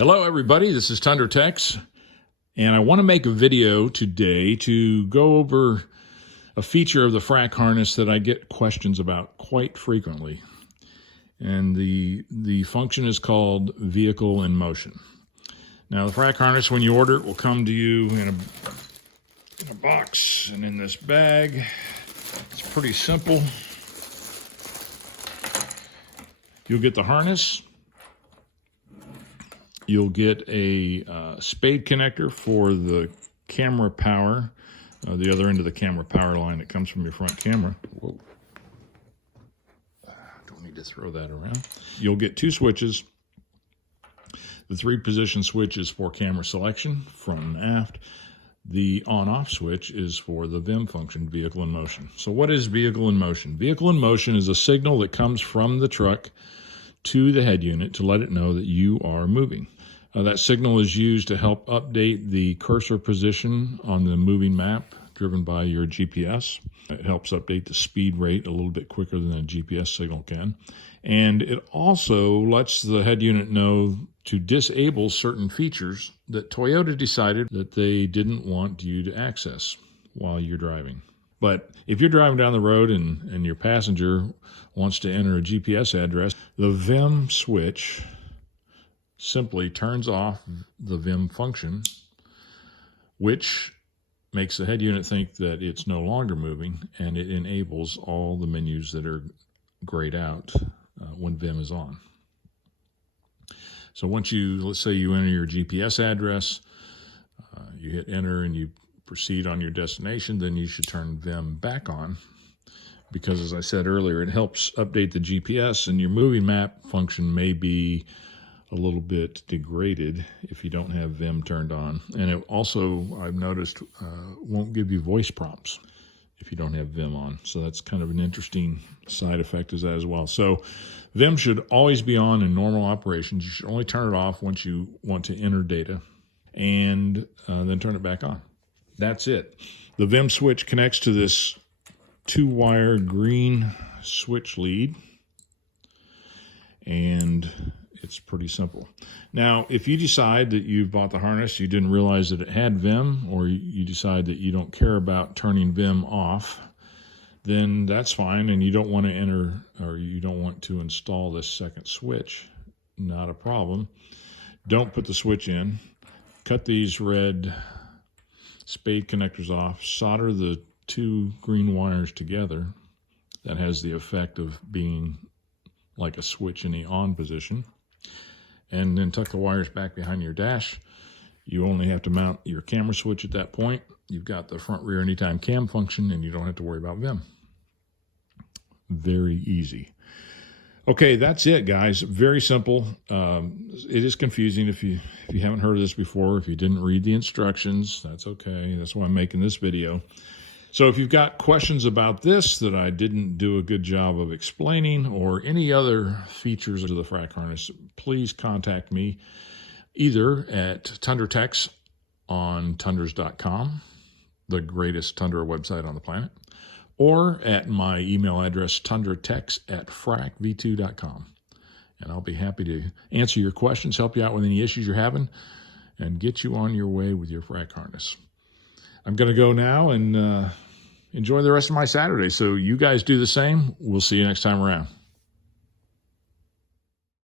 Hello everybody, this is Tundra Techs, and I want to make a video today to go over a feature of the FRAC harness that I get questions about quite frequently. And the function is called vehicle in motion. Now the FRAC harness, when you order it, will come to you in a box and in this bag. It's pretty simple. You'll get the harness. You'll get a spade connector for the camera power, the other end of the camera power line that comes from your front camera. Whoa. Don't need to throw that around. You'll get two switches. The 3-position switch is for camera selection, front and aft. The on-off switch is for the VIM function, vehicle in motion. So what is vehicle in motion? Vehicle in motion is a signal that comes from the truck to the head unit to let it know that you are moving. That signal is used to help update the cursor position on the moving map driven by your GPS. It helps update the speed rate a little bit quicker than a GPS signal can. And it also lets the head unit know to disable certain features that Toyota decided that they didn't want you to access while you're driving. But if you're driving down the road and your passenger wants to enter a GPS address, the VIM switch simply turns off the VIM function, which makes the head unit think that it's no longer moving, and it enables all the menus that are grayed out when VIM is on. So once let's say you enter your GPS address, you hit enter and you proceed on your destination, then you should turn VIM back on, because as I said earlier, it helps update the GPS, and your moving map function may be a little bit degraded if you don't have VIM turned on. And it also, I've noticed, won't give you voice prompts if you don't have VIM on. So that's kind of an interesting side effect of that as well. So VIM should always be on in normal operations. You should only turn it off once you want to enter data, and then turn it back on. That's it. The VIM switch connects to this 2-wire green switch lead, and it's pretty simple. Now, if you decide that you've bought the harness, you didn't realize that it had VIM, or you decide that you don't care about turning VIM off, then that's fine, and you don't want to enter, or you don't want to install this second switch, not a problem. Don't put the switch in. Cut these red spade connectors off, solder the 2 green wires together. That has the effect of being like a switch in the on position. And then tuck the wires back behind your dash. You only have to mount your camera switch at that point. You've got the front rear anytime cam function, and you don't have to worry about VIM. Very easy. Okay, that's it, guys. Very simple. It is confusing if you haven't heard of this before. If you didn't read the instructions, that's okay. That's why I'm making this video. So if you've got questions about this that I didn't do a good job of explaining, or any other features of the FRAC harness, please contact me either at Tundra Techs on tundras.com, the greatest Tundra website on the planet, or at my email address, tundratechs@fracv2.com. And I'll be happy to answer your questions, help you out with any issues you're having, and get you on your way with your FRAC harness. I'm going to go now and enjoy the rest of my Saturday. So you guys do the same. We'll see you next time around.